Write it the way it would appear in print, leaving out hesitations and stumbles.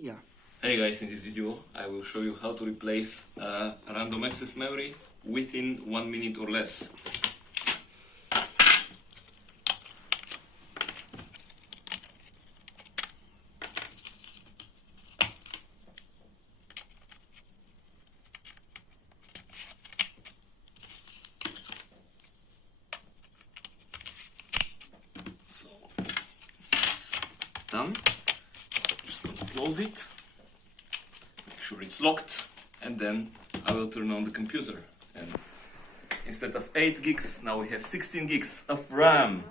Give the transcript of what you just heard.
Yeah. Hey guys, in this video I will show you how to replace random access memory within 1 minute or less. So it's done. Just going to close it. Make sure it's locked, and then I will turn on the computer. And instead of 8 gigs, now we have 16 gigs of RAM.